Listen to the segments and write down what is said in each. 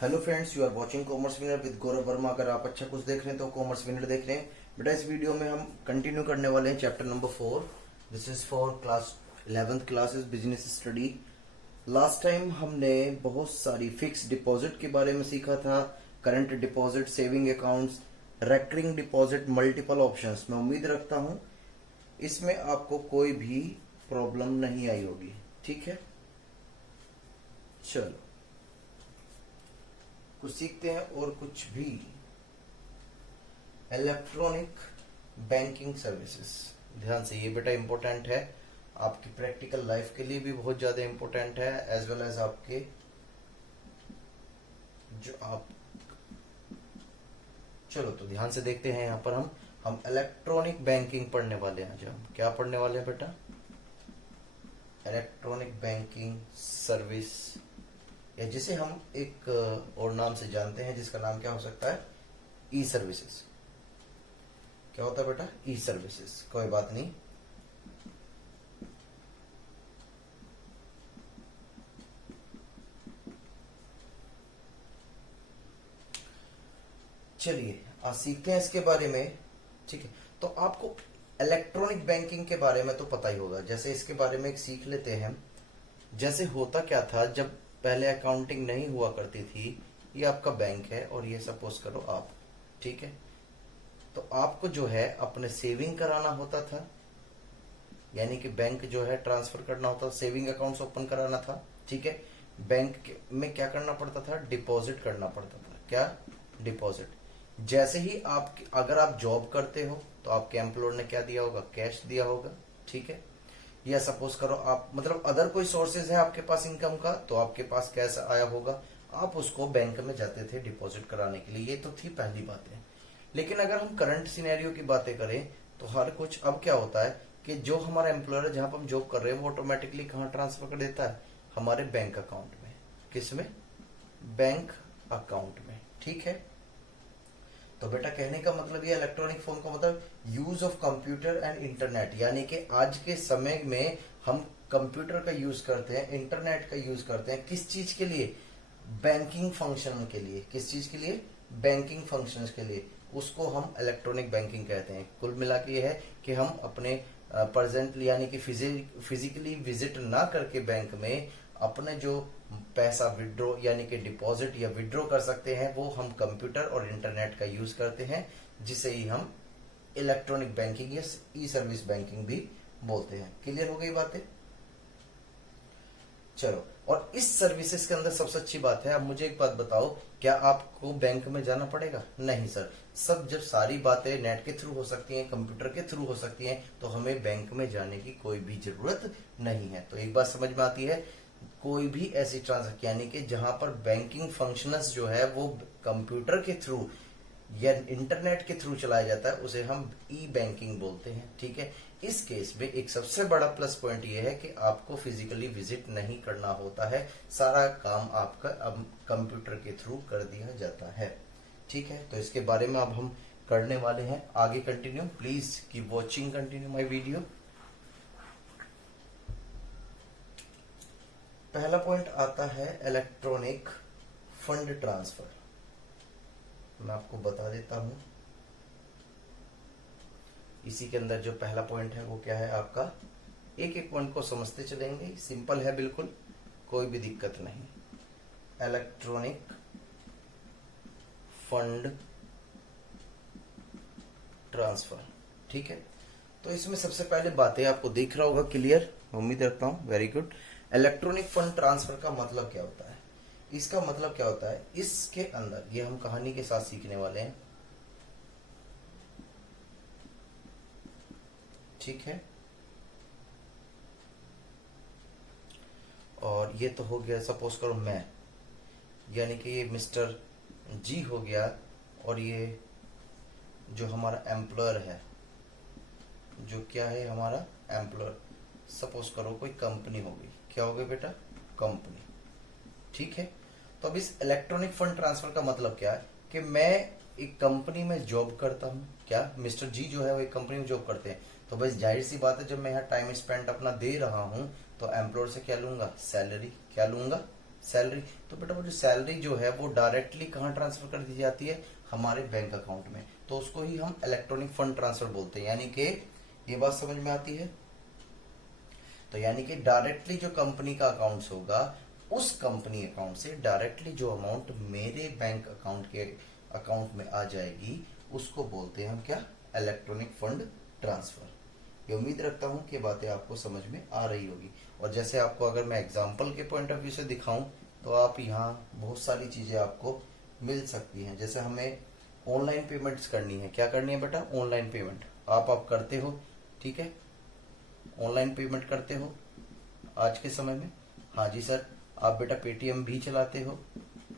Hello friends, you are watching commerce winner with Gaurav Varma. अगर आप अच्छा कुछ देख रहे हैं तो कॉमर्स विनर देख रहे हैं। बेटा, इस वीडियो में हम कंटिन्यू करने वाले हैं chapter number 4। This is for class 11th classes business study. Last time हमने बहुत सारी फिक्स डिपॉजिट के बारे में सीखा था, current deposit, saving accounts, recurring deposit, multiple options. मैं उम्मीद रखता हूं इसमें आपको कोई भी प्रॉब्लम नहीं आई होगी। ठीक है, चलो कुछ सीखते हैं और कुछ भी। इलेक्ट्रॉनिक बैंकिंग सर्विसेज, ध्यान से, ये बेटा इंपॉर्टेंट है, आपकी प्रैक्टिकल लाइफ के लिए भी बहुत ज्यादा इंपॉर्टेंट है, एज वेल एज आपके जो आप चलो तो ध्यान से देखते हैं। यहां पर हम इलेक्ट्रॉनिक बैंकिंग पढ़ने वाले हैं। आज हम क्या पढ़ने वाले हैं बेटा? इलेक्ट्रॉनिक बैंकिंग सर्विस, या जिसे हम एक और नाम से जानते हैं, जिसका नाम क्या हो सकता है? ई सर्विसेज। क्या होता है बेटा? ई सर्विसेज। कोई बात नहीं, चलिए आज सीखते हैं इसके बारे में। ठीक है, तो आपको इलेक्ट्रॉनिक बैंकिंग के बारे में तो पता ही होगा। जैसे इसके बारे में एक सीख लेते हैं। जैसे होता क्या था, जब पहले अकाउंटिंग नहीं हुआ करती थी, ये आपका बैंक है और ये सपोज करो आप, ठीक है, तो आपको जो है अपने सेविंग कराना होता था, यानी कि बैंक जो है ट्रांसफर करना होता था, सेविंग अकाउंट्स ओपन कराना था। ठीक है, बैंक में क्या करना पड़ता था? डिपॉजिट करना पड़ता था। क्या? डिपॉजिट। जैसे ही आप, अगर आप जॉब करते हो तो आपके एम्प्लॉयर ने क्या दिया होगा? कैश दिया होगा। ठीक है, या सपोज करो आप, मतलब अदर कोई सोर्सेज है आपके पास इनकम का, तो आपके पास कैश आया होगा, आप उसको बैंक में जाते थे डिपॉजिट कराने के लिए। ये तो थी पहली बातें। लेकिन अगर हम करंट सिनेरियो की बातें करें तो हर कुछ अब क्या होता है कि जो हमारा एम्प्लॉयर है, जहां पर हम जॉब कर रहे हैं, वो ऑटोमेटिकली कहाँ ट्रांसफर कर देता है? हमारे बैंक अकाउंट में। किसमें? बैंक अकाउंट में। ठीक है, तो बेटा कहने का मतलब ये इलेक्ट्रॉनिक फॉर्म का मतलब use of computer and internet, यानी कि आज के समय में हम कंप्यूटर का यूज करते हैं, इंटरनेट का यूज करते हैं। किस चीज के लिए? बैंकिंग फंक्शन के लिए। किस चीज के लिए? बैंकिंग फंक्शंस के लिए। उसको हम इलेक्ट्रॉनिक बैंकिंग कहते हैं। कुल मिला के ये है कि हम अपने प्रेजेंटली, यानी कि फिजिकली विजिट ना करके बैंक में अपने जो पैसा विड्रॉ यानी कि डिपॉजिट या विड्रॉ कर सकते हैं, वो हम कंप्यूटर और इंटरनेट का यूज करते हैं, जिसे ही हम इलेक्ट्रॉनिक बैंकिंग या ई सर्विस बैंकिंग भी बोलते हैं। क्लियर हो गई बातें? चलो, और इस सर्विसेज के अंदर सबसे अच्छी बात है, अब मुझे एक बात बताओ, क्या आपको बैंक में जाना पड़ेगा? नहीं सर, सब जब सारी बातें नेट के थ्रू हो सकती हैं, कंप्यूटर के थ्रू हो सकती हैं, तो हमें बैंक में जाने की कोई भी जरूरत नहीं है। तो एक बात समझ में आती है, कोई भी ऐसी ट्रांजेक्शन, यानी कि जहां पर बैंकिंग फंक्शंस जो है वो कंप्यूटर के थ्रू या इंटरनेट के थ्रू चलाया जाता है, उसे हम ई बैंकिंग बोलते हैं। ठीक है, इस केस में एक सबसे बड़ा प्लस पॉइंट ये है कि आपको फिजिकली विजिट नहीं करना होता है, सारा काम आपका अब कंप्यूटर के थ्रू कर दिया जाता है। ठीक है, तो इसके बारे में अब हम करने वाले हैं आगे continue. Please keep watching, continue my video. पहला पॉइंट आता है इलेक्ट्रॉनिक फंड ट्रांसफर। मैं आपको बता देता हूं, इसी के अंदर जो पहला पॉइंट है वो क्या है आपका? एक एक पॉइंट को समझते चलेंगे, सिंपल है बिल्कुल, कोई भी दिक्कत नहीं। Electronic fund transfer. ठीक है, तो इसमें सबसे पहले बातें आपको दिख रहा होगा क्लियर, उम्मीद रखता हूं। Very good. Electronic fund transfer का मतलब क्या होता है? इसका मतलब क्या होता है, इसके अंदर ये हम कहानी के साथ सीखने वाले हैं। ठीक है, और ये तो हो गया, सपोज करो मैं, यानी कि ये मिस्टर जी हो गया, और ये जो हमारा एम्प्लॉयर है, जो क्या है हमारा एम्प्लॉयर, सपोज करो कोई कंपनी हो गई। क्या हो गई बेटा? कंपनी। ठीक है, तो अब इस इलेक्ट्रॉनिक फंड ट्रांसफर का मतलब क्या है कि मैं एक कंपनी में जॉब करता हूं। क्या? मिस्टर जी जो है वो एक कंपनी में जॉब करते हैं, तो बस जाहिर सी बात है, जब मैं यहाँ टाइम स्पेंड अपना दे रहा हूं तो एम्प्लॉयर से क्या लूंगा? सैलरी। क्या लूंगा? सैलरी। तो बेटा वो जो सैलरी जो है वो डायरेक्टली कहाँ ट्रांसफर कर दी जाती है, हमारे बैंक अकाउंट में, तो उसको ही हम इलेक्ट्रॉनिक फंड ट्रांसफर बोलते हैं। यानी कि ये बात समझ में आती है। तो यानी कि डायरेक्टली जो कंपनी का अकाउंट्स होगा, उस कंपनी अकाउंट से डायरेक्टली जो अमाउंट मेरे बैंक अकाउंट के अकाउंट में आ जाएगी, उसको बोलते हैं हम क्या, इलेक्ट्रॉनिक फंड ट्रांसफर। ये उम्मीद रखता हूं कि बातें आपको समझ में आ रही होगी। और जैसे आपको अगर मैं एग्जांपल के पॉइंट ऑफ व्यू से दिखाऊं, तो आप यहाँ बहुत सारी चीजें आपको मिल सकती हैं। जैसे हमें ऑनलाइन पेमेंट्स करनी है, क्या करनी है बेटा, ऑनलाइन पेमेंट आप करते हो, ठीक है, ऑनलाइन पेमेंट करते हो आज के समय में। हाँ जी सर। आप बेटा पेटीएम भी चलाते हो,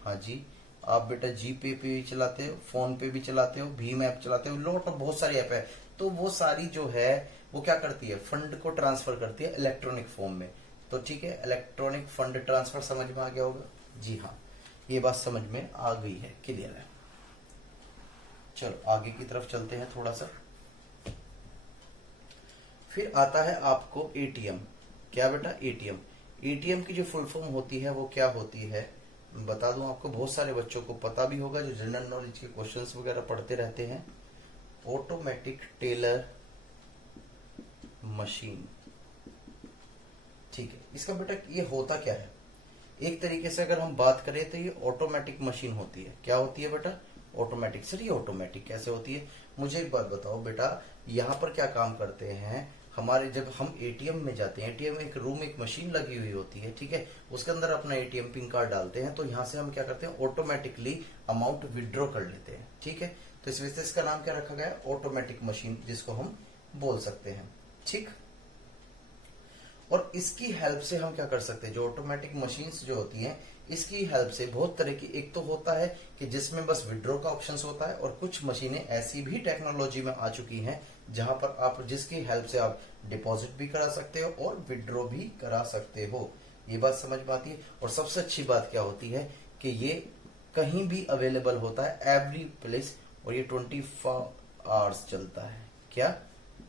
हाँ जी। आप बेटा जी पे भी चलाते हो, फोन पे भी चलाते हो, भीम ऐप चलाते हो, लोट ऑफ बहुत सारी ऐप है। तो वो सारी जो है वो क्या करती है, फंड को ट्रांसफर करती है इलेक्ट्रॉनिक फॉर्म में। तो ठीक है, इलेक्ट्रॉनिक फंड ट्रांसफर समझ में आ गया होगा, जी हाँ, ये बात समझ में आ गई है, क्लियर है। चलो आगे की तरफ चलते हैं थोड़ा सा। फिर आता है आपको एटीएम। क्या बेटा, एटीएम। एटीएम की जो फुल फॉर्म होती है वो क्या होती है, बता दूं आपको, बहुत सारे बच्चों को पता भी होगा जो जनरल नॉलेज के क्वेश्चंस वगैरह पढ़ते रहते हैं। ऑटोमेटिक टेलर मशीन, ठीक है। इसका बेटा ये होता क्या है, एक तरीके से अगर हम बात करें तो ये ऑटोमेटिक मशीन होती है। क्या होती है बेटा, ऑटोमेटिक। सर ये ऑटोमेटिक कैसे होती है, मुझे एक बात बताओ बेटा, यहाँ पर क्या काम करते हैं हमारे, जब हम एटीएम में जाते हैं, एटीएम में एक रूम, एक मशीन लगी हुई होती है, ठीक है, उसके अंदर अपना एटीएम पिन कार्ड डालते हैं, तो यहाँ से हम क्या करते हैं, ऑटोमेटिकली अमाउंट विड्रॉ कर लेते हैं, ठीक है। तो इस वजह से इसका नाम क्या रखा गया है, ऑटोमेटिक मशीन, जिसको हम बोल सकते हैं, ठीक। और इसकी हेल्प से हम क्या कर सकते हैं, जो ऑटोमेटिक मशीन्स जो होती हैं, इसकी हेल्प से बहुत तरह की, एक तो होता है कि जिसमें बस विड्रॉ का ऑप्शन होता है, और कुछ मशीनें ऐसी भी टेक्नोलॉजी में आ चुकी हैं जहां पर आप, जिसकी हेल्प से आप डिपॉजिट भी करा सकते हो और विड्रॉ भी करा सकते हो। ये बात समझ में आती है। और सबसे अच्छी बात क्या होती है कि ये कहीं भी अवेलेबल होता है, एवरी प्लेस, और ये 24 आवर्स चलता है। क्या,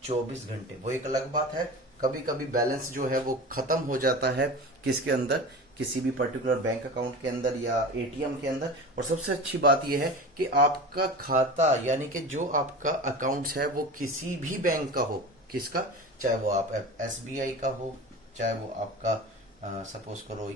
24 घंटे। वो एक अलग बात है, कभी कभी बैलेंस जो है वो खत्म हो जाता है, किसके अंदर, किसी भी पर्टिकुलर बैंक अकाउंट के अंदर या एटीएम के अंदर। और सबसे अच्छी बात यह है कि आपका खाता, यानी कि जो आपका अकाउंट है वो किसी भी बैंक का हो, किसका, चाहे वो आप एसबीआई का हो, चाहे वो आपका सपोज करो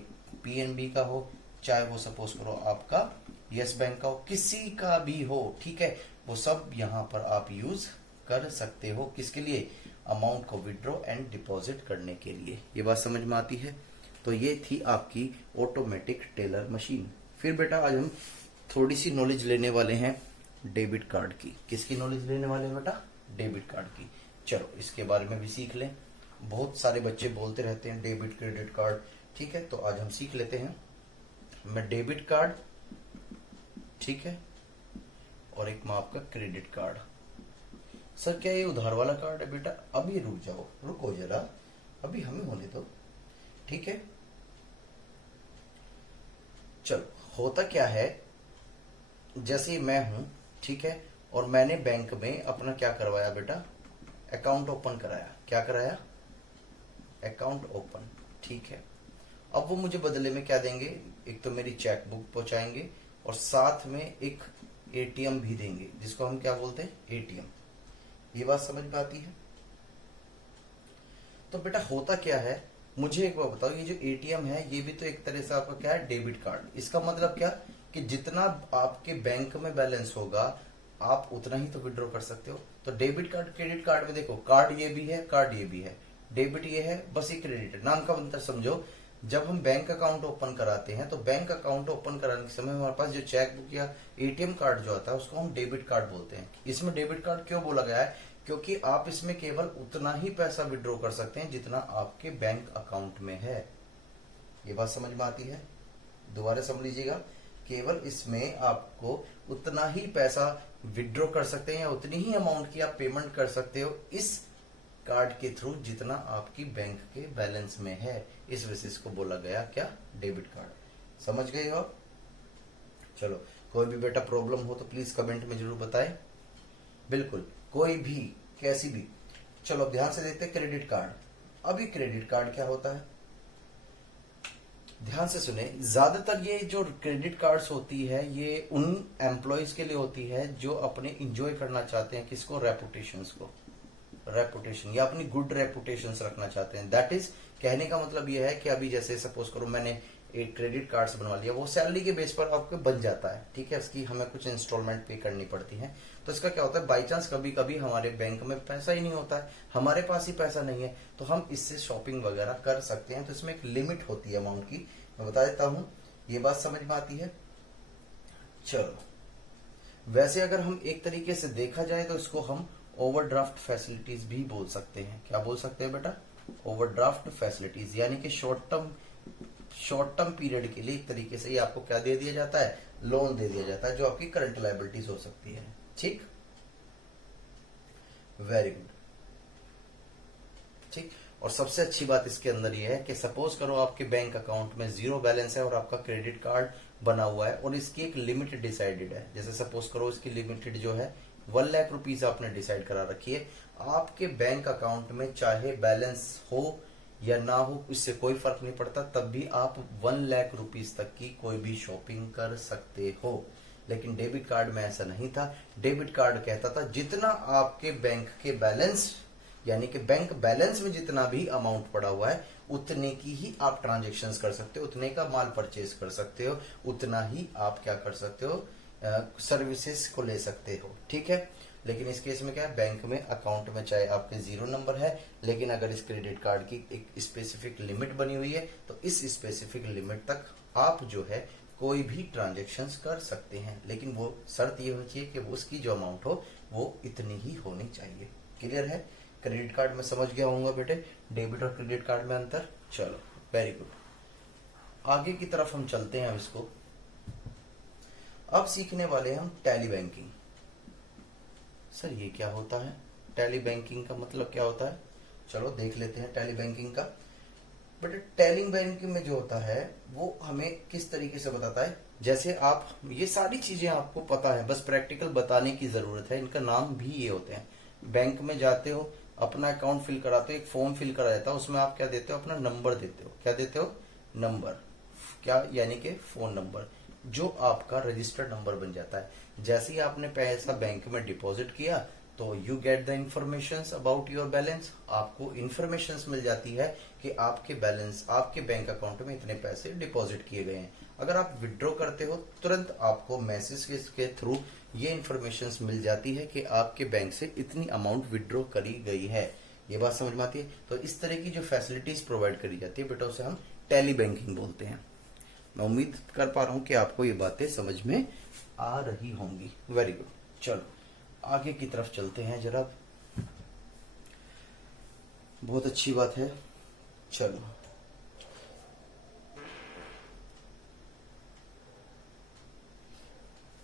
पीएनबी का हो, चाहे वो सपोज करो आपका यस बैंक का हो, किसी का भी हो, ठीक है, वो सब यहाँ पर आप यूज कर सकते हो, किसके लिए, अमाउंट को विड्रॉ एंड डिपॉजिट करने के लिए। ये बात समझ में आती है। तो ये थी आपकी ऑटोमेटिक टेलर मशीन। फिर बेटा आज हम थोड़ी सी नॉलेज लेने वाले हैं डेबिट कार्ड की। किसकी नॉलेज लेने वाले हैं बेटा, डेबिट कार्ड की। चलो इसके बारे में भी सीख लें, बहुत सारे बच्चे बोलते रहते हैं डेबिट क्रेडिट कार्ड, ठीक है, तो आज हम सीख लेते हैं। मैं डेबिट कार्ड, ठीक है, और एक माँ आपका क्रेडिट कार्ड। सर क्या ये उधार वाला कार्ड है बेटा, अभी रुक जाओ, रुको जरा, अभी हमें होने दो, ठीक है। चलो होता क्या है, जैसे मैं हूं, ठीक है, और मैंने बैंक में अपना क्या करवाया बेटा, अकाउंट ओपन कराया। क्या कराया, अकाउंट ओपन, ठीक है। अब वो मुझे बदले में क्या देंगे, एक तो मेरी चेक बुक पहुंचाएंगे और साथ में एक एटीएम भी देंगे, जिसको हम क्या बोलते हैं, एटीएम। ये बात समझ में आती है। तो बेटा होता क्या है, मुझे एक बात बताओ, ये जो एटीएम है ये भी तो एक तरह से आपका क्या है, डेबिट कार्ड। इसका मतलब क्या कि जितना आपके बैंक में बैलेंस होगा आप उतना ही तो विड्रॉ कर सकते हो। तो डेबिट कार्ड क्रेडिट कार्ड में देखो, कार्ड ये भी है, कार्ड ये भी है, डेबिट ये है, बस ये क्रेडिट है। नाम का अंतर समझो, जब हम बैंक अकाउंट ओपन कराते हैं तो बैंक अकाउंट ओपन कराने के समय हमारे पास जो चेक बुक या एटीएम कार्ड जो आता है उसको हम डेबिट कार्ड बोलते हैं। इसमें डेबिट कार्ड क्यों बोला गया है, क्योंकि आप इसमें केवल उतना ही पैसा विड्रॉ कर सकते हैं जितना आपके बैंक अकाउंट में है। ये बात समझ में आती है, दोबारा समझ लीजिएगा, केवल इसमें आपको उतना ही पैसा विड्रॉ कर सकते हैं या उतनी ही अमाउंट की आप पेमेंट कर सकते हो इस कार्ड के थ्रू जितना आपकी बैंक के बैलेंस में है। इस वजह से बोला गया क्या, डेबिट कार्ड। समझ गए हो। चलो कोई भी बेटा प्रॉब्लम हो तो प्लीज कमेंट में जरूर बताएं, बिल्कुल कोई भी कैसी भी। चलो ध्यान से देखते हैं क्रेडिट कार्ड। अभी क्रेडिट कार्ड क्या होता है, ध्यान से सुने, ज्यादातर ये जो क्रेडिट कार्ड्स होती है ये उन एम्प्लॉयज के लिए होती है जो अपने इंजॉय करना चाहते हैं, किसको, रेपुटेशंस को, रेपुटेशन या अपनी गुड रेपुटेशन रखना चाहते हैं। दैट इज, कहने का मतलब ये है कि अभी जैसे सपोज करो मैंने एक क्रेडिट कार्ड्स बनवा लिया, वो सैलरी के बेस पर आपको बन जाता है, ठीक है, इसकी हमें कुछ इंस्टॉलमेंट पे करनी पड़ती है। तो इसका क्या होता है, बाई चांस कभी कभी हमारे बैंक में पैसा ही नहीं होता है, हमारे पास ही पैसा नहीं है, तो हम इससे शॉपिंग वगैरह कर सकते हैं। तो इसमें एक लिमिट होती है अमाउंट की, मैं बता देता हूं, ये बात समझ में आती है। चलो, वैसे अगर हम एक तरीके से देखा जाए तो इसको हम ओवरड्राफ्ट फैसिलिटीज भी बोल सकते हैं। क्या बोल सकते हैं बेटा, ओवरड्राफ्ट फैसिलिटीज, यानी कि शॉर्ट टर्म पीरियड के लिए एक तरीके से ये आपको क्या दे दिया जाता है, लोन दे दिया जाता है, जो आपकी करंट लायबिलिटीज हो सकती है। ठीक, वेरी गुड। ठीक, और सबसे अच्छी बात इसके अंदर ये है कि सपोज करो आपके बैंक अकाउंट में 0 बैलेंस है और आपका क्रेडिट कार्ड बना हुआ है और इसकी एक लिमिट डिसाइडेड है। जैसे सपोज करो इसकी लिमिटेड जो है 1 लाख रुपीज आपने डिसाइड करा रखी है। आपके बैंक अकाउंट में चाहे बैलेंस हो या ना हो, इससे कोई फर्क नहीं पड़ता, तब भी आप 1 लाख रुपीज तक की कोई भी शॉपिंग कर सकते हो। लेकिन डेबिट कार्ड में ऐसा नहीं था। डेबिट कार्ड कहता था जितना आपके बैंक के बैलेंस, यानी कि बैंक बैलेंस में जितना भी अमाउंट पड़ा हुआ है उतने की ही आप ट्रांजेक्शन्स कर सकते हो, उतने का माल परचेज कर सकते हो, उतना ही आप क्या कर सकते हो, सर्विसेज को ले सकते हो। ठीक है, लेकिन इस केस में क्या है, बैंक में अकाउंट में चाहे आपके 0 नंबर है, लेकिन अगर इस क्रेडिट कार्ड की एक स्पेसिफिक लिमिट बनी हुई है तो इस स्पेसिफिक लिमिट तक आप जो है कोई भी ट्रांजेक्शन्स कर सकते हैं। लेकिन वो शर्त ये होनी चाहिए कि वो उसकी जो अमाउंट हो वो इतनी ही होनी चाहिए। क्लियर है, क्रेडिट कार्ड में समझ गया होऊंगा बेटे, डेबिट और क्रेडिट कार्ड में अंतर। चलो, वेरी गुड, आगे की तरफ हम चलते हैं। अब इसको अब सीखने वाले हैं हम टैली बैंकिंग। सर ये क्या होता है, टैली बैंकिंग का मतलब क्या होता है, चलो देख लेते हैं टैली बैंकिंग का। बट टैली बैंकिंग में जो होता है वो हमें किस तरीके से बताता है, जैसे आप ये सारी चीजें आपको पता है, बस प्रैक्टिकल बताने की जरूरत है। इनका नाम भी ये होते हैं। बैंक में जाते हो, अपना अकाउंट फिल कराते हो, एक फॉर्म फिल करा जाता है, उसमें आप क्या देते हो, अपना नंबर देते हो। क्या देते हो, नंबर, क्या, यानी कि फोन नंबर, जो आपका रजिस्टर्ड नंबर बन जाता है। जैसे ही आपने पैसा बैंक में डिपॉजिट किया तो you get the information about your balance, आपको इंफॉर्मेशन मिल जाती है कि आपके बैलेंस, आपके बैंक अकाउंट में इतने पैसे डिपॉजिट किए गए हैं। अगर आप विड्रॉ करते हो तुरंत आपको मैसेज के थ्रू ये इंफॉर्मेशन मिल जाती है कि आपके बैंक से इतनी अमाउंट विड्रॉ करी गई है। ये बात समझ में आती है। तो इस तरह की जो फैसिलिटीज प्रोवाइड करी जाती है बेटा, उसे हम टैली बैंकिंग बोलते हैं। मैं उम्मीद कर पा रहा हूं कि आपको ये बातें समझ में आ रही होंगी। वेरी गुड, चलो आगे की तरफ चलते हैं जरा। बहुत अच्छी बात है, चलो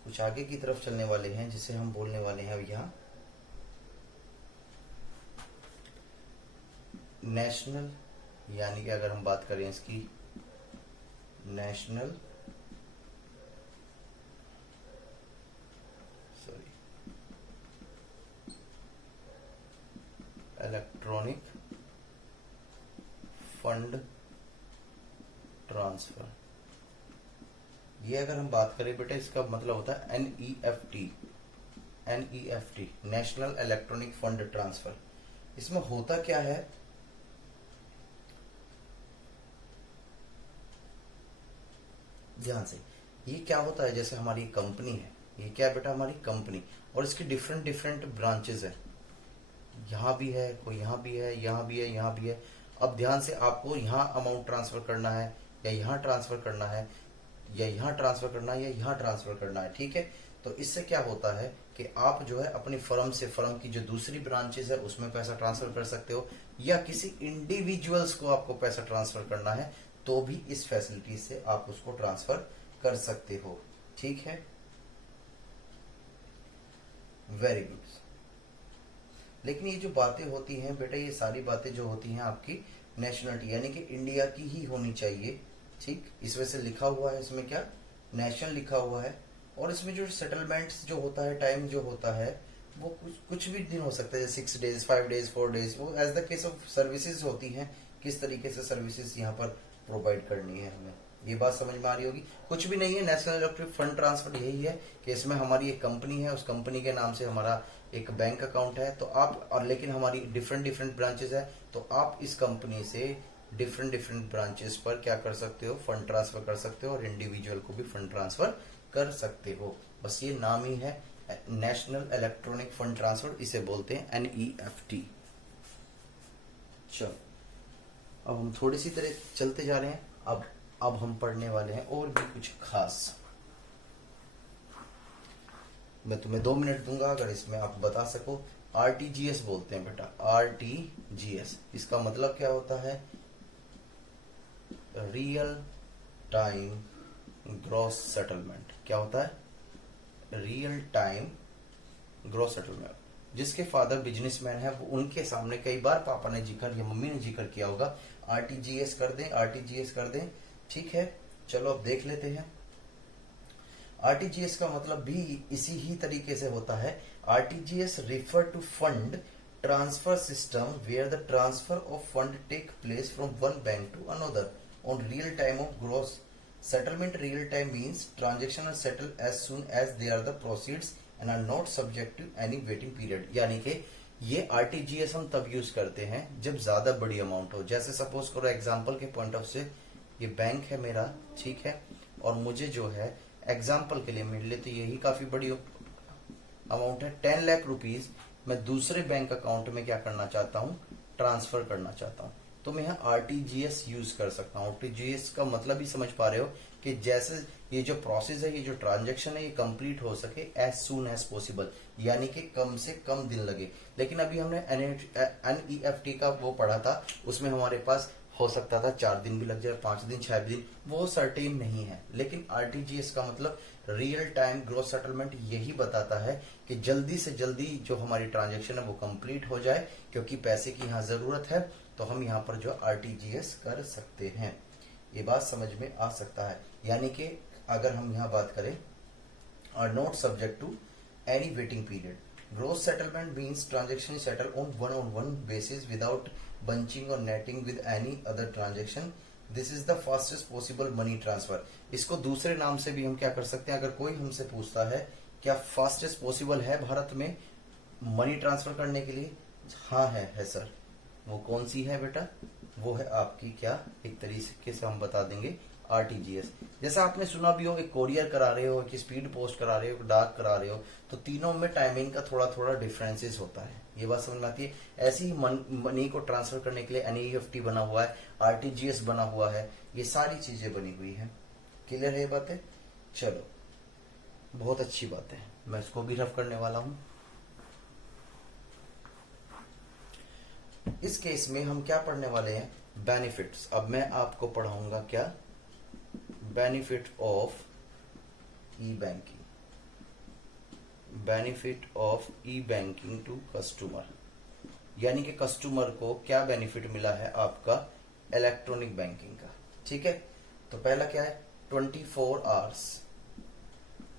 कुछ आगे की तरफ चलने वाले हैं जिसे हम बोलने वाले हैं अब यहां नेशनल, यानी कि अगर हम बात करें इसकी नेशनल इलेक्ट्रॉनिक फंड ट्रांसफर। ये अगर हम बात करें बेटा, इसका मतलब होता है NEFT, NEFT, national electronic fund transfer. इसमें होता क्या है, ध्यान से, ये क्या होता है, जैसे हमारी कंपनी है, ये क्या है बेटा, हमारी कंपनी, और इसकी डिफरेंट डिफरेंट ब्रांचेस है। यहाँ भी है, कोई यहाँ भी है, यहाँ भी है, यहाँ भी है। अब ध्यान से, आपको यहाँ अमाउंट ट्रांसफर करना है या यहाँ ट्रांसफर करना है या यहाँ ट्रांसफर करना है या यहाँ ट्रांसफर करना है, ठीक है। तो इससे क्या होता है कि आप जो है अपनी फर्म से, फर्म की जो दूसरी ब्रांचेस है उसमें पैसा ट्रांसफर कर सकते हो, या किसी इंडिविजुअल्स को आपको पैसा ट्रांसफर करना है तो भी इस फैसिलिटी से आप उसको ट्रांसफर कर सकते हो। ठीक है, वेरी गुड। लेकिन ये जो बातें होती हैं बेटा, ये सारी बातें जो होती हैं आपकी नेशनलिटी, यानी कि इंडिया की ही होनी चाहिए। ठीक, इस वजह से लिखा हुआ है इसमें क्या, नेशनल लिखा हुआ है। और इसमें जो सेटलमेंट्स जो होता है, टाइम जो होता है, वो कुछ भी दिन हो सकता है, 6 डेज, 5 डेज, 4 डेज, वो as the case of services होती हैं, किस तरीके से सर्विसेज यहाँ पर प्रोवाइड करनी है हमें। ये बात समझ में आ रही होगी। कुछ भी नहीं है, नेशनल इलेक्ट्रॉनिक फंड ट्रांसफर यही है कि इसमें हमारी एक कंपनी है, उस कंपनी के नाम से हमारा एक बैंक अकाउंट है, तो आप और लेकिन हमारी डिफरेंट डिफरेंट ब्रांचेस है, तो आप इस कंपनी से डिफरेंट डिफरेंट ब्रांचेस पर क्या कर सकते हो, फंड ट्रांसफर कर सकते हो और इंडिविजुअल को भी फंड ट्रांसफर कर सकते हो। बस ये नाम ही है नेशनल इलेक्ट्रॉनिक फंड ट्रांसफर, इसे बोलते हैं NEFT। चलो अब हम थोड़ी सी तरह चलते जा रहे हैं। अब हम पढ़ने वाले हैं और भी कुछ खास। मैं तुम्हें 2 मिनट दूंगा, अगर इसमें आप बता सको। RTGS बोलते हैं बेटा, RTGS। इसका मतलब क्या होता है? Real time gross settlement. क्या होता है? Real time gross settlement. जिसके फादर बिजनेसमैन है, वो उनके सामने कई बार पापा ने जिक्र या मम्मी ने जिक्र किया होगा, RTGS कर दें, RTGS कर दें। ठीक है, चलो अब देख लेते हैं। RTGS का मतलब भी इसी ही तरीके से होता है। RTGS refer to fund transfer system where the transfer of fund take place from one bank to another on real time of gross settlement. Real time means transaction are settled as soon as they are the proceeds and are not subject to any waiting period। यानी कि ये RTGS हम तब use करते हैं जब ज्यादा बड़ी अमाउंट हो। जैसे सपोज करो, एग्जांपल के पॉइंट ऑफ से ये बैंक है मेरा, ठीक है, और मुझे जो है एग्जांपल के लिए मेरे लिए तो यही काफी बड़ी अमाउंट है। 10 लाख रुपीज मैं दूसरे बैंक अकाउंट में क्या करना चाहता हूँ, ट्रांसफर करना चाहता हूँ, तो मैं यहाँ RTGS यूज कर सकता हूँ। RTGS का मतलब ही समझ पा रहे हो कि जैसे ये जो प्रोसेस है, ये जो ट्रांजैक्शन है, ये कंप्लीट हो सके एज सून एज पॉसिबल, यानी कि कम से कम दिन लगे। लेकिन अभी हमने NEFT का वो पढ़ा था, उसमें हमारे पास हो सकता था 4 दिन भी लग जाए, 5 दिन, 6 दिन, वो सर्टेन नहीं है। लेकिन RTGS का मतलब रियल टाइम ग्रॉस सेटलमेंट यही बताता है कि जल्दी से जल्दी जो हमारी ट्रांजैक्शन है वो कंप्लीट हो जाए, क्योंकि पैसे की यहाँ जरूरत है, तो हम यहाँ पर जो RTGS कर सकते हैं। ये बात समझ में आ सकता है। यानी कि अगर हम यहाँ बात करें, are not subject to any waiting period. Gross settlement means transaction settle on one basis without bunching और netting with any other transaction. This is the fastest possible money transfer. इसको दूसरे नाम से भी हम क्या कर सकते हैं, अगर कोई हमसे पूछता है क्या फास्टेस्ट पॉसिबल है भारत में मनी ट्रांसफर करने के लिए, हाँ है सर। वो कौन सी है बेटा? वो है आपकी क्या, एक तरीके से हम बता देंगे, RTGS। जैसा आपने सुना भी हो, एक कोरियर करा रहे हो, एक स्पीड पोस्ट करा रहे हो, डाक करा रहे हो, तो तीनों में टाइमिंग का थोड़ा थोड़ा डिफरेंसेस होता है। ये बात समझ में आती है। ऐसे ही मनी को ट्रांसफर करने के लिए NEFT बना हुआ है, RTGS बना हुआ है, ये सारी चीजें बनी हुई है। क्लियर है ये बातें? चलो बहुत अच्छी बात है, मैं इसको भी रफ करने वाला हूं। इस केस में हम क्या पढ़ने वाले हैं, बेनिफिट्स। अब मैं आपको पढ़ाऊंगा क्या, benefit of e banking, benefit of e banking to customer. यानी कि कस्टमर को क्या बेनिफिट मिला है आपका इलेक्ट्रॉनिक बैंकिंग का। ठीक है, तो पहला क्या है, 24 आवर्स।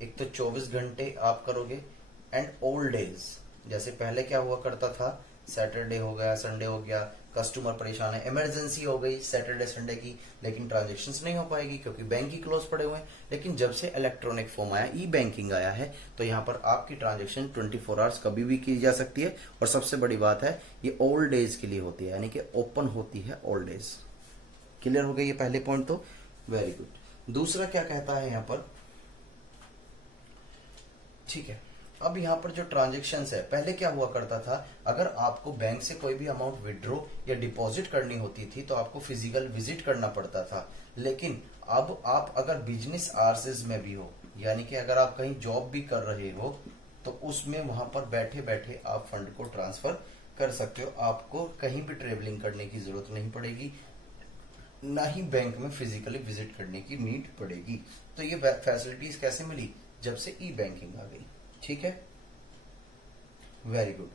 एक तो 24 घंटे आप करोगे, एंड ऑल डेज। जैसे पहले क्या हुआ करता था, सैटरडे हो गया, संडे हो गया, कस्टमर परेशान है, इमरजेंसी हो गई सैटरडे संडे की, लेकिन ट्रांजैक्शंस नहीं हो पाएगी क्योंकि बैंक ही क्लोज पड़े हुए हैं। लेकिन जब से इलेक्ट्रॉनिक फॉर्म आया, ई बैंकिंग आया है, तो यहाँ पर आपकी ट्रांजैक्शन 24 आवर्स कभी भी की जा सकती है। और सबसे बड़ी बात है, ये ऑल डेज के लिए होती है, यानी कि ओपन होती है ऑल डेज। क्लियर हो गई ये पहले पॉइंट तो, वेरी गुड। दूसरा क्या कहता है यहाँ पर, ठीक है, अब यहाँ पर जो ट्रांजेक्शन्स है, पहले क्या हुआ करता था, अगर आपको बैंक से कोई भी अमाउंट विड्रॉ या डिपॉजिट करनी होती थी तो आपको फिजिकल विजिट करना पड़ता था। लेकिन अब आप अगर बिजनेस आवर्स में भी हो, यानी कि अगर आप कहीं जॉब भी कर रहे हो, तो उसमें वहां पर बैठे बैठे आप फंड को ट्रांसफर कर सकते हो। आपको कहीं भी ट्रेवलिंग करने की जरूरत नहीं पड़ेगी, ना ही बैंक में फिजिकली विजिट करने की नीड पड़ेगी। तो ये फैसिलिटीज कैसे मिली, जब से ई बैंकिंग आ गई। ठीक है, वेरी गुड।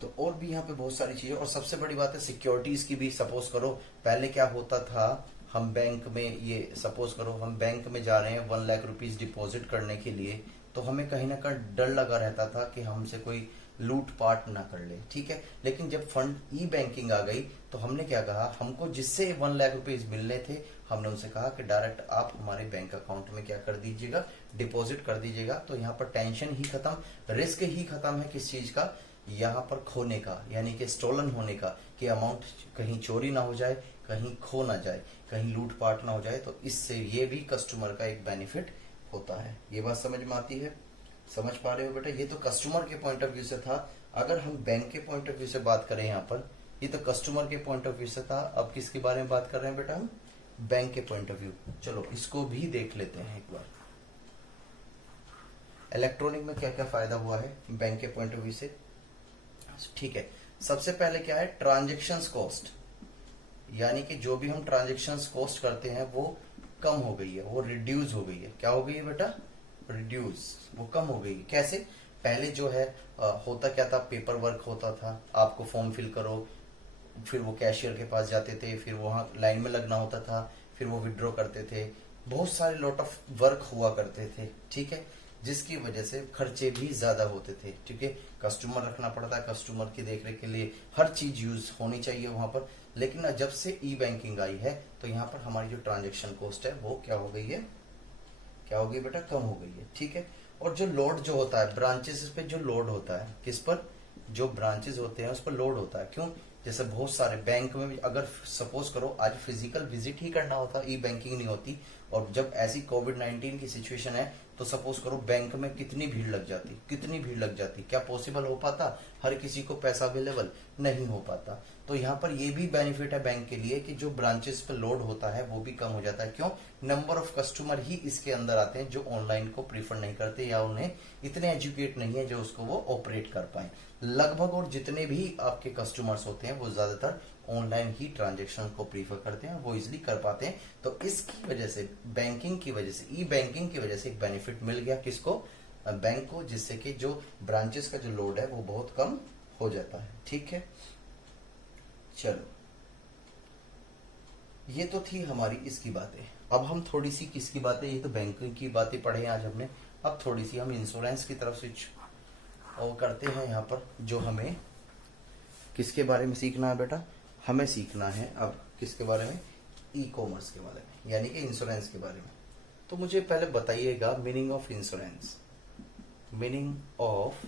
तो और भी यहाँ पे बहुत सारी चीजें, और सबसे बड़ी बात है सिक्योरिटीज की भी। सपोज करो पहले क्या होता था, हम बैंक में, ये सपोज करो हम बैंक में जा रहे हैं 1 लाख रुपीज डिपॉजिट करने के लिए, तो हमें कहीं ना कहीं डर लगा रहता था कि हमसे कोई लूटपाट ना कर ले, ठीक है। लेकिन जब फंड ई बैंकिंग आ गई तो हमने क्या कहा, हमको जिससे 1 लाख रुपए मिलने थे, हमने उनसे कहा कि डायरेक्ट आप हमारे बैंक अकाउंट में क्या कर दीजिएगा, डिपॉजिट कर दीजिएगा। तो यहाँ पर टेंशन ही खत्म, रिस्क ही खत्म है किस चीज का, यहाँ पर खोने का, यानी कि स्टोलन होने का, कि अमाउंट कहीं चोरी ना हो जाए, कहीं खो ना जाए, कहीं लूटपाट ना हो जाए। तो इससे ये भी कस्टमर का एक बेनिफिट होता है। ये बात समझ में आती है, समझ पा रहे हो बेटा? ये तो कस्टमर के पॉइंट ऑफ व्यू से था। अगर हम बैंक के पॉइंट ऑफ व्यू से बात करें यहाँ पर, ये तो कस्टमर के पॉइंट ऑफ व्यू से था। अब किसके बारे में बात कर रहे हैं बेटा हम? बैंक के पॉइंट ऑफ व्यू। चलो इसको भी देख लेते हैं एक बार। इलेक्ट्रॉनिक में क्या क्या फायदा हुआ है बैंक के पॉइंट ऑफ व्यू से, ठीक है। सबसे पहले क्या है, ट्रांजेक्शन कॉस्ट, यानी कि जो भी हम ट्रांजेक्शन कॉस्ट करते हैं वो कम हो गई है, वो रिड्यूस हो गई है। क्या हो गई है बेटा? रिड्यूस, वो कम हो गई। कैसे? पहले जो है होता क्या था, पेपर वर्क होता था, आपको फॉर्म फिल करो, फिर वो कैशियर के पास जाते थे, फिर वहां लाइन में लगना होता था, फिर वो विड्रॉ करते थे, बहुत सारे लॉट ऑफ वर्क हुआ करते थे, ठीक है, जिसकी वजह से खर्चे भी ज्यादा होते थे, ठीक है। कस्टमर रखना पड़ता है, कस्टमर की देखरेख के लिए हर चीज यूज होनी चाहिए वहां पर। लेकिन जब से ई बैंकिंग आई है तो यहाँ पर हमारी जो ट्रांजेक्शन कॉस्ट है वो क्या हो गई है, क्या हो गई बेटा? कम हो गई है, ठीक है। और जो लोड जो होता है ब्रांचेस पे, जो लोड होता है किस पर, जो ब्रांचेस होते हैं उस पर लोड होता है। क्यों? जैसे बहुत सारे बैंक में अगर सपोज करो आज फिजिकल विजिट ही करना होता, ई बैंकिंग नहीं होती, और जब ऐसी कोविड-19 की सिचुएशन है तो सपोज करो बैंक में कितनी भीड़ लग जाती, कितनी भीड़ लग जाती, क्या पॉसिबल हो पाता? हर किसी को पैसा अवेलेबल नहीं हो पाता। तो यहाँ पर ये भी बेनिफिट है बैंक के लिए कि जो ब्रांचेस पे लोड होता है वो भी कम हो जाता है। क्यों? नंबर ऑफ कस्टमर ही इसके अंदर आते हैं जो ऑनलाइन को प्रीफर नहीं करते, या उन्हें इतने एजुकेट नहीं है जो उसको वो ऑपरेट कर पाए। लगभग और जितने भी आपके कस्टमर्स होते हैं वो ज्यादातर ऑनलाइन ही ट्रांजेक्शन को प्रीफर करते हैं, वो इजिली कर पाते हैं। तो इसकी वजह से, बैंकिंग की वजह से, ई बैंकिंग की वजह से एक बेनिफिट मिल गया किसको? बैंक को, जिससे कि जो ब्रांचेस का जो लोड है वो बहुत कम हो जाता है, ठीक है। चलो ये तो थी हमारी इसकी बातें। अब हम थोड़ी सी किसकी बातें, ये तो बैंकिंग की बातें पढ़े आज हमने, अब थोड़ी सी हम इंश्योरेंस की तरफ स्विच और करते हैं। यहाँ पर जो हमें किसके बारे में सीखना है बेटा? हमें सीखना है अब किसके बारे में? ई कॉमर्स के बारे में, यानी कि इंश्योरेंस के बारे में। तो मुझे पहले बताइएगा meaning of insurance. Meaning of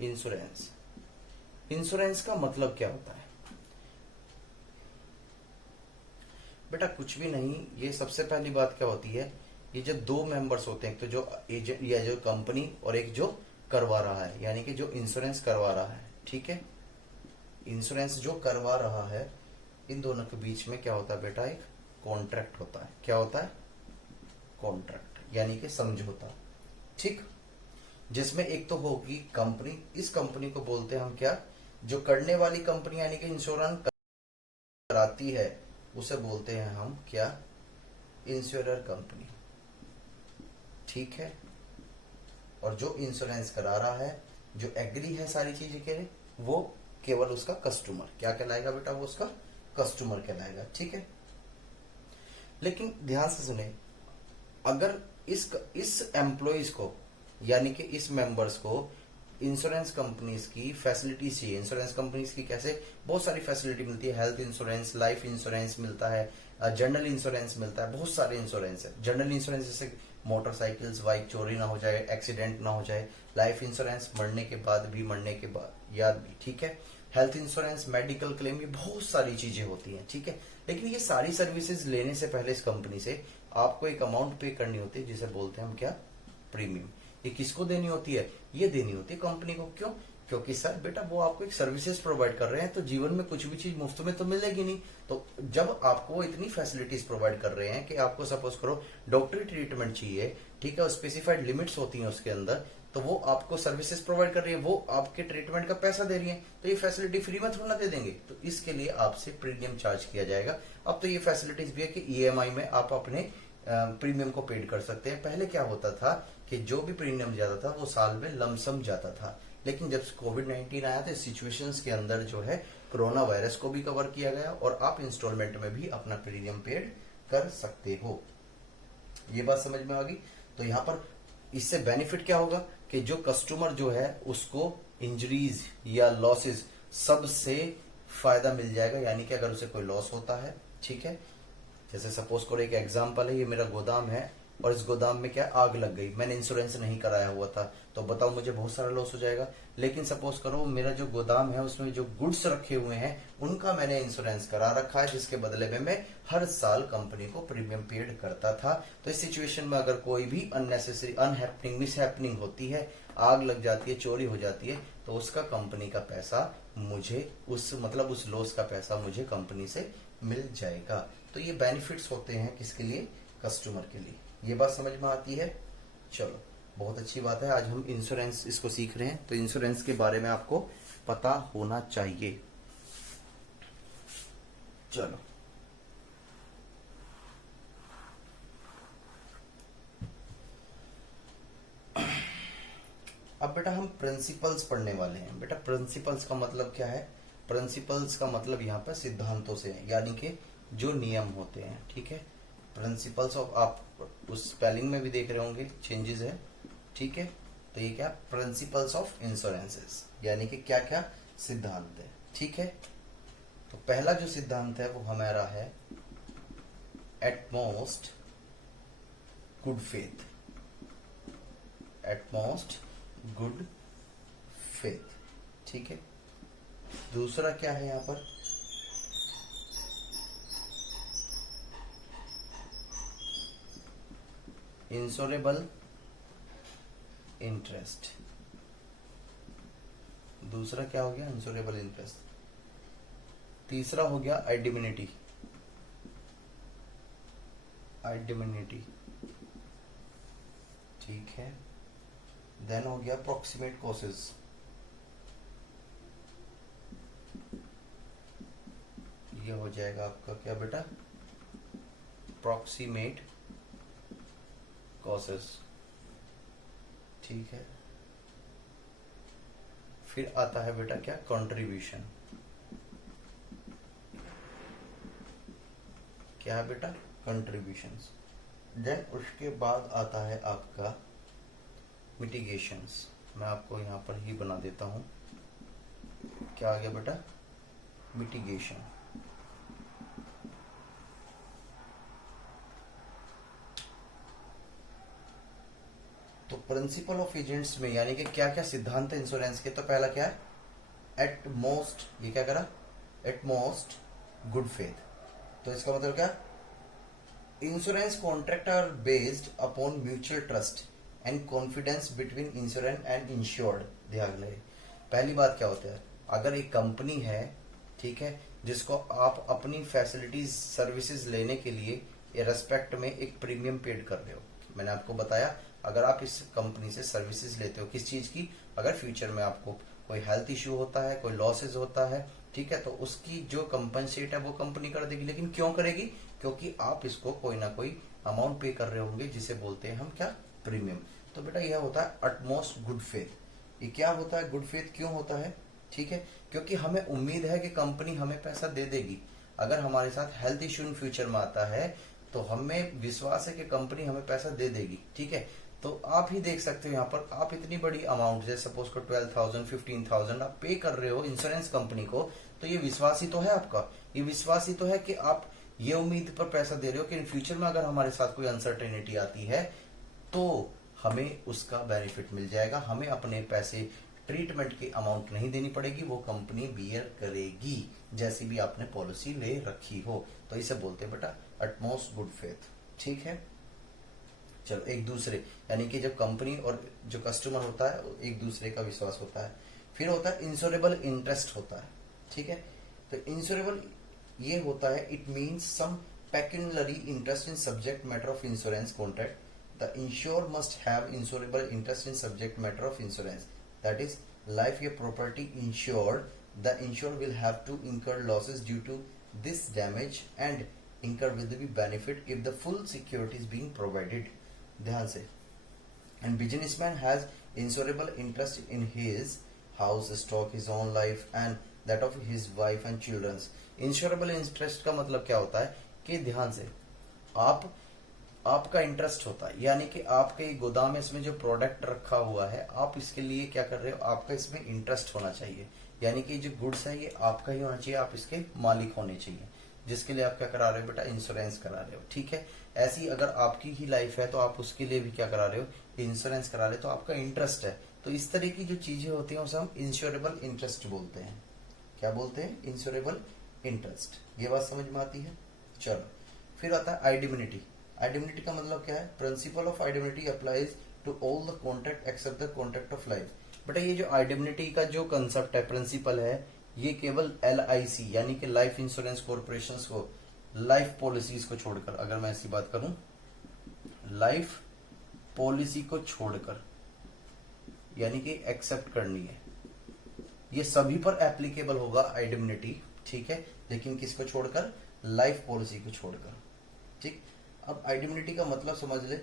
insurance, insurance का मतलब क्या होता है बेटा? कुछ भी नहीं, ये सबसे पहली बात क्या होती है, ये जो दो मेंबर्स होते हैं, तो जो एजेंट या जो कंपनी और एक जो करवा रहा है, यानी कि जो इंश्योरेंस करवा रहा है, ठीक है। इंश्योरेंस जो करवा रहा है, इन दोनों के बीच में क्या होता है बेटा? एक कॉन्ट्रैक्ट होता है। क्या होता है? कॉन्ट्रैक्ट, यानी कि समझौता, ठीक। जिसमें एक तो होगी कंपनी, इस कंपनी को बोलते हैं हम क्या? जो करने वाली कंपनी, यानी कि इंश्योरेंस कराती है, उसे बोलते हैं हम क्या? इंश्योरर कंपनी, ठीक है। और जो इंश्योरेंस करा रहा है, जो एग्री है सारी चीजें के लिए, वो केवल उसका कस्टमर क्या कहलाएगा बेटा? वो उसका कस्टमर कहलाएगा, ठीक है। लेकिन ध्यान से सुने, अगर इस एम्प्लॉइज को, यानी कि इस मेंबर्स को इंश्योरेंस कंपनीज की फैसिलिटीज चाहिए। इंश्योरेंस कंपनीज की कैसे? बहुत सारी फैसिलिटी मिलती है, हेल्थ इंश्योरेंस, लाइफ इंश्योरेंस मिलता है, जनरल इंश्योरेंस मिलता है, बहुत सारे इंश्योरेंस है। जनरल इंश्योरेंस जैसे मोटरसाइकिल्स, बाइक चोरी ना हो जाए, एक्सीडेंट ना हो जाए। लाइफ इंश्योरेंस मरने के बाद भी, मरने के बाद याद भी, ठीक है। हेल्थ इंश्योरेंस, मेडिकल क्लेम, ये बहुत सारी चीजें होती हैं, ठीक है। लेकिन ये सारी सर्विसेज लेने से पहले इस कंपनी से आपको एक अमाउंट पे करनी होती है, जिसे बोलते हैं हम क्या? प्रीमियम। ये किसको देनी होती है? ये देनी होती है कंपनी को। क्यों? क्योंकि सर बेटा वो आपको एक सर्विसेज प्रोवाइड कर रहे हैं, तो जीवन में कुछ भी चीज मुफ्त में तो मिलेगी नहीं। तो जब आपको वो इतनी फैसिलिटीज प्रोवाइड कर रहे हैं कि आपको सपोज करो डॉक्टरी ट्रीटमेंट चाहिए, ठीक है, स्पेसिफाइड लिमिट्स होती हैं उसके अंदर, तो वो आपको सर्विसेज प्रोवाइड कर रही है, वो आपके ट्रीटमेंट का पैसा दे रही है, तो ये फैसिलिटी फ्री में थोड़ा ना दे देंगे, तो इसके लिए आपसे प्रीमियम चार्ज किया जाएगा। अब तो ये फैसिलिटीज भी है कि ईएमआई में आप अपने प्रीमियम को पेड कर सकते हैं। पहले क्या होता था कि जो भी प्रीमियम जाता था वो साल में लमसम जाता था, लेकिन जब कोविड-19 आया तो सिचुएशंस के अंदर जो है कोरोना वायरस को भी कवर किया गया और आप इंस्टॉलमेंट में भी अपना प्रीमियम पेड कर सकते हो। ये बात समझ में आ गई? तो यहाँ पर इससे बेनिफिट क्या होगा? कि जो कस्टमर जो है उसको इंजरीज या लॉसेस सबसे फायदा मिल जाएगा, यानी कि अगर उसे कोई लॉस होता है, ठीक है, जैसे सपोज करो एक एग्जांपल है, ये मेरा गोदाम है और इस गोदाम में क्या आग लग गई, मैंने इंश्योरेंस नहीं कराया हुआ था, तो बताओ मुझे बहुत सारा लॉस हो जाएगा। लेकिन सपोज करो मेरा जो गोदाम है उसमें जो गुड्स रखे हुए हैं उनका मैंने इंश्योरेंस करा रखा है, जिसके बदले में मैं हर साल कंपनी को प्रीमियम पेड करता था। तो इस सिचुएशन में अगर कोई भी अननेसेसरी अनहैपनिंग मिसहैपनिंग होती है, आग लग जाती है, चोरी हो जाती है, तो उसका कंपनी का पैसा मुझे उस लॉस का पैसा मुझे कंपनी से मिल जाएगा। तो ये बेनिफिट्स होते हैं किसके लिए, कस्टमर के लिए। ये बात समझ में आती है। चलो बहुत अच्छी बात है, आज हम इंश्योरेंस इसको सीख रहे हैं, तो इंश्योरेंस के बारे में आपको पता होना चाहिए। चलो अब बेटा हम प्रिंसिपल्स पढ़ने वाले हैं। बेटा प्रिंसिपल्स का मतलब क्या है, प्रिंसिपल्स का मतलब यहाँ पर सिद्धांतों से है, यानी कि जो नियम होते हैं, ठीक है। प्रिंसिपल्स ऑफ, आप उस स्पेलिंग में भी देख रहे होंगे चेंजेस है, ठीक है। तो ये क्या, प्रिंसिपल्स ऑफ इंश्योरेंसेस, यानी कि क्या क्या सिद्धांत है, ठीक है। तो पहला जो सिद्धांत है वो हमारा है utmost good faith, utmost good faith, ठीक है। दूसरा क्या है यहां पर, इंश्योरेबल इंटरेस्ट। दूसरा क्या हो गया, इंश्योरेबल इंटरेस्ट। तीसरा हो गया आइडिमिनिटी, आइडिमिनिटी, ठीक है। देन हो गया प्रोक्सीमेट कॉसेस, ये हो जाएगा आपका क्या बेटा, प्रोक्सीमेट कॉसेस, ठीक है। फिर आता है बेटा क्या, कंट्रीब्यूशन, क्या है बेटा, कंट्रीब्यूशंस। देन उसके बाद आता है आपका मिटिगेशंस, मैं आपको यहां पर ही बना देता हूं, क्या आ गया बेटा, मिटिगेशन। तो प्रिंसिपल ऑफ एजेंट्स में यानी कि क्या क्या सिद्धांत है इंश्योरेंस के, तो पहला क्या है, एटमोस्ट, ये क्या करा, एटमोस्ट गुड फेथ। तो इसका मतलब क्या, insurance contract are based upon mutual trust and confidence between insurance and insured. ध्यान रहे, पहली बात क्या होता है, अगर एक कंपनी है, ठीक है, जिसको आप अपनी फैसिलिटीज सर्विसेज लेने के लिए रेस्पेक्ट में एक प्रीमियम पेड कर रहे हो, मैंने आपको बताया अगर आप इस कंपनी से सर्विसेज लेते हो किस चीज की, अगर फ्यूचर में आपको कोई हेल्थ इश्यू होता है, कोई लॉसेज होता है, ठीक है, तो उसकी जो कंपनसेट है वो कंपनी कर देगी। लेकिन क्यों करेगी, क्योंकि आप इसको कोई ना कोई अमाउंट पे कर रहे होंगे, जिसे बोलते हैं हम क्या, प्रीमियम। तो बेटा यह होता है अटमोस्ट गुड फेथ। ये क्या होता है, गुड फेथ क्यों होता है, ठीक है, क्योंकि हमें उम्मीद है कि कंपनी हमें पैसा दे देगी। अगर हमारे साथ हेल्थ इश्यू इन फ्यूचर में आता है तो हमें विश्वास है कि कंपनी हमें पैसा दे देगी, ठीक है। तो आप ही देख सकते हो यहाँ पर, आप इतनी बड़ी अमाउंट जैसे सपोज को 12,000 15,000 आप पे कर रहे हो इंश्योरेंस कंपनी को, तो ये विश्वास ही तो है आपका, ये विश्वास ही तो है कि आप ये उम्मीद पर पैसा दे रहे हो कि इन फ्यूचर में अगर हमारे साथ कोई अनसर्टेनिटी आती है तो हमें उसका बेनिफिट मिल जाएगा, हमें अपने पैसे ट्रीटमेंट की अमाउंट नहीं देनी पड़ेगी, वो कंपनी बियर करेगी जैसी भी आपने पॉलिसी ले रखी हो। तो इसे बोलते हैं बेटा अटमोस्ट गुड फेथ, ठीक है। चलो एक दूसरे, यानी कि जब कंपनी और जो कस्टमर होता है एक दूसरे का विश्वास होता है। फिर होता है इंश्योरेबल इंटरेस्ट होता है, ठीक है। तो इंश्योरेबल ये होता है, it means some pecuniary interest in subject matter of insurance contract. The insured must have insurable interest in subject matter of insurance. That is, life or property insured, the insured will have to incur losses due to this damage and incur with the benefit if the full security is being provided. ध्यान से, and businessman has insurable interest in his house, stock, his own life and that of his wife and children. Insurable interest का मतलब क्या होता है कि ध्यान से, आप आपका इंटरेस्ट होता है, यानी कि आपके गोदाम में इसमें जो प्रोडक्ट रखा हुआ है आप इसके लिए क्या कर रहे हो, आपका इसमें इंटरेस्ट होना चाहिए, यानी कि जो गुड्स है ये आपका ही होना चाहिए, आप इसके मालिक होने चाहिए, जिसके लिए आप क्या करा रहे हो बेटा, इंश्योरेंस करा रहे हो। ठीक है, ऐसी अगर आपकी ही लाइफ है तो आप उसके लिए भी क्या करा रहे हो, इंश्योरेंस करा रहे हो, तो आपका इंटरेस्ट है। तो इस तरह की जो चीजें होती हैं उसे हम इंश्योरेबल इंटरेस्ट बोलते हैं। क्या बोलते हैं, इंश्योरेबल इंटरेस्ट। ये बात समझ में आती है। चलो फिर आता है आइडेंटिटी। आइडेंटिटी का मतलब क्या है, principle of identity applies to all the contract except the contract of life. बेटा ये जो आइडेंटिटी का जो कंसेप्ट है, प्रिंसिपल है, ये केवल LIC यानी कि लाइफ इंश्योरेंस कॉर्पोरेशन को, लाइफ पॉलिसीज को छोड़कर, अगर मैं ऐसी बात करूं, लाइफ पॉलिसी को छोड़कर, यानी कि एक्सेप्ट करनी है, ये सभी पर एप्लीकेबल होगा आइडेंटिटी। ठीक है, लेकिन किसको छोड़कर, लाइफ पॉलिसी को छोड़कर। ठीक, अब आइडेंटिटी का मतलब समझ ले।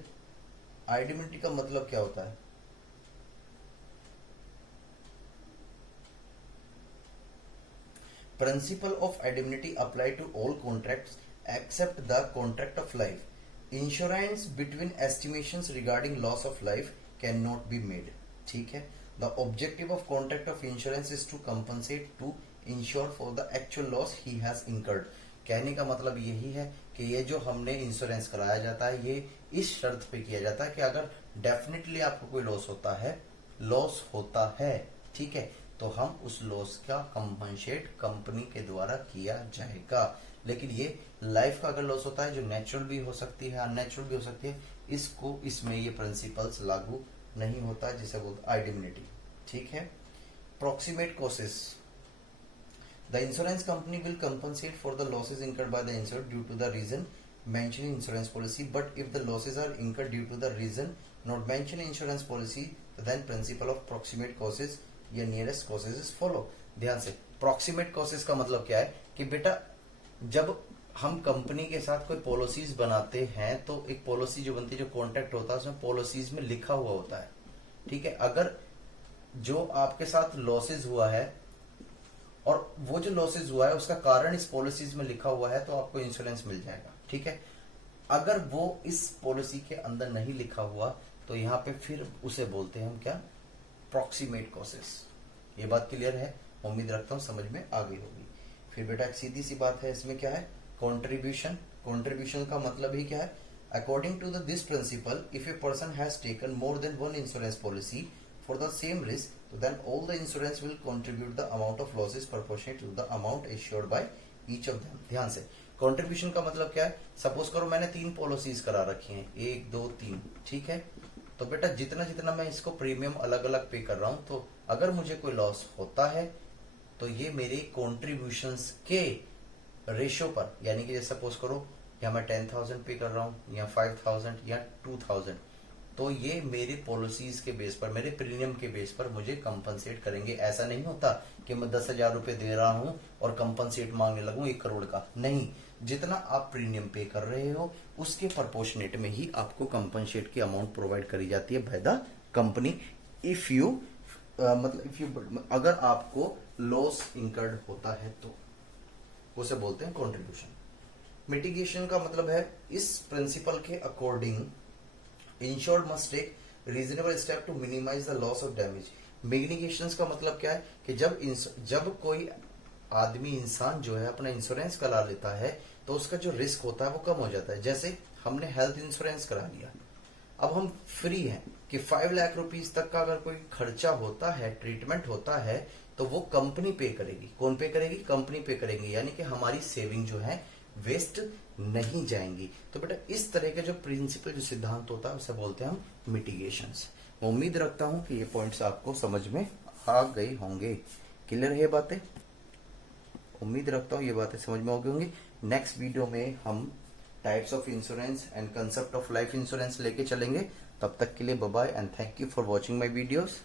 आइडेंटिटी का मतलब क्या होता है, principle of identity apply to all contracts except the contract of life. Insurance between estimations regarding loss of life can not be made. ठीक है, the objective of contract of insurance is to compensate to insure for the actual loss he has incurred. कहने का मतलब यही है कि ये जो हमने इंश्योरेंस कराया जाता है ये इस शर्त पे किया जाता है कि अगर डेफिनेटली आपको कोई लॉस होता है, ठीक है, तो हम उस लॉस का कंपनसेट कंपनी के द्वारा किया जाएगा। लेकिन ये लाइफ का अगर लॉस होता है, जो नेचुरल भी हो सकती है, अननेचुरल भी हो सकती है, इसमें ये प्रिंसिपल्स लागू नहीं होता, जिसे बोलते आइडेंटिटी। ठीक है, proximate causes. The insurance company will compensate for the losses incurred by the insured due to the reason mentioned in insurance policy. But if the losses are incurred due to the reason not mentioned in insurance policy, then principle of proximate causes या nearest causes is follow. ध्यान से, proximate causes का मतलब क्या है कि बेटा जब हम कंपनी के साथ कोई पॉलिसीज बनाते हैं तो एक पॉलिसी जो बनती है, जो कॉन्ट्रैक्ट होता है, उसमें पॉलिसीज में लिखा हुआ होता है। ठीक है, अगर जो आपके साथ लॉसेज हुआ है और वो जो लॉसेज हुआ है उसका कारण इस पॉलिसीज में लिखा हुआ है तो आपको इंश्योरेंस मिल जाएगा। ठीक है, अगर वो इस पॉलिसी के अंदर नहीं लिखा हुआ तो यहाँ पे फिर उसे बोलते हैं हम क्या, प्रॉक्सिमेट कॉसेस। ये बात क्लियर है, उम्मीद रखता हूं समझ में आ गई होगी। फिर बेटा एक सीधी सी बात है, इसमें क्या है, कॉन्ट्रीब्यूशन। कॉन्ट्रीब्यूशन का मतलब ही क्या है, according to this principle if a person has taken more than one insurance policy for the same risk, so then all the insurance will contribute the amount of losses proportionate to the amount assured by each of them। ध्यान से, contribution का मतलब क्या है, suppose करो मैंने 3 policies करा रखी हैं, 1 2 3। ठीक है, तो बेटा जितना जितना मैं इसको प्रीमियम अलग अलग पे कर रहा हूं, तो अगर मुझे कोई लॉस होता है तो ये मेरे कॉन्ट्रीब्यूशंस के रेशियो पर, यानी कि जैसे सपोज करो या मैं 10,000 पे कर रहा हूं या 5,000 या 2,000, तो ये मेरे पॉलिसीज के बेस पर, मेरे प्रीमियम के बेस पर मुझे कंपनसेट करेंगे। ऐसा नहीं होता कि मैं 10,000 रुपए दे रहा हूं और कंपनसेट मांगने लगूं 1 करोड़ का, नहीं। जितना आप प्रीमियम पे कर रहे हो उसके प्रोपोर्शनेट में ही आपको कंपनसेट की अमाउंट प्रोवाइड करी जाती है by the company. If you अगर आपको लॉस इंकर्ड होता है तो उसे बोलते हैं कंट्रीब्यूशन। मिटिगेशन का मतलब है इस प्रिंसिपल के according insured must take reasonable step to minimize the loss of damage. Mitigation का मतलब क्या है कि जब कोई आदमी, इंसान जो है अपना इंश्योरेंस करा लेता है तो उसका जो रिस्क होता है वो कम हो जाता है। जैसे हमने हेल्थ इंश्योरेंस करा लिया, अब हम फ्री हैं कि 5 लाख रुपीस तक का अगर कोई खर्चा होता है, ट्रीटमेंट होता है, तो वो कंपनी पे करेगी। कौन पे करेगी? कंपनी पे करेगी, यानी कि हमारी सेविंग जो है वेस्ट नहीं जाएंगी। तो बेटा इस तरह के जो प्रिंसिपल, जो सिद्धांत होता है उसे बोलते हैं हम मिटिगेशंस। मैं उम्मीद रखता हूं कि ये पॉइंट्स आपको समझ में आ गई होंगे। क्लियर है बातें? उम्मीद रखता हूं ये बातें समझ में आ गई होंगी। नेक्स्ट वीडियो में हम types of insurance and concept of life insurance लेके चलेंगे। तब तक के लिए bye bye and thank you for watching my videos.